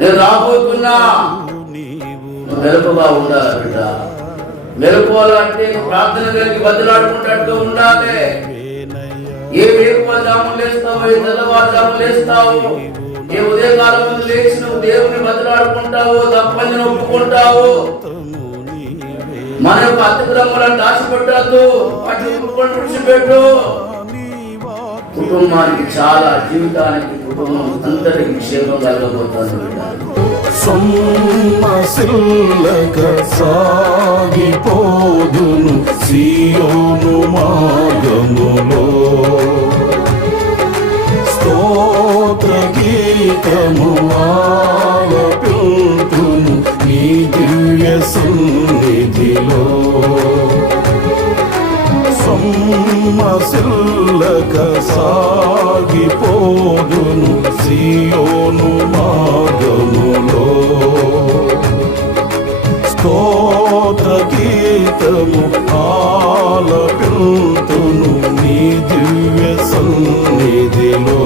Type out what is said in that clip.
నేను రాబోతున్నా. మెలకుగా ఉండాలి బిడ్డ. మెలకువాలంటే ప్రార్థన కలిగి బదులాడుకుంటూ ఉండాలి. ఏ వేకువజాములు లేస్తావు, ఏ తెల్లవారుజాములు లేస్తావు, ఏ ఉదయకాలం ముందు లేచి నువ్వు దేవుని బదులాడుకుంటావు, తప్పని ఒప్పుకుంటావు. మన యొక్క అతిక్రమాలను దాచిపెట్టద్దు, వాటిని విడిచిపెట్టు. కుటుంబానికి చాలా, జీవితానికి, కుటుంబం అందరికి క్షేమం కలగబోతుంది. సొమ్మసిల్లక సాగిపోదును సియోను మార్గములో, స్తోత్ర గీతము ఆలపింతును నీ దివ్య సన్నిధిలో. సొమ్మసిల్లక సాగిపోదును సియోను మార్గములో, స్తోత్ర గీతము ఆలపింతును నీ దివ్య సన్నిధిలో.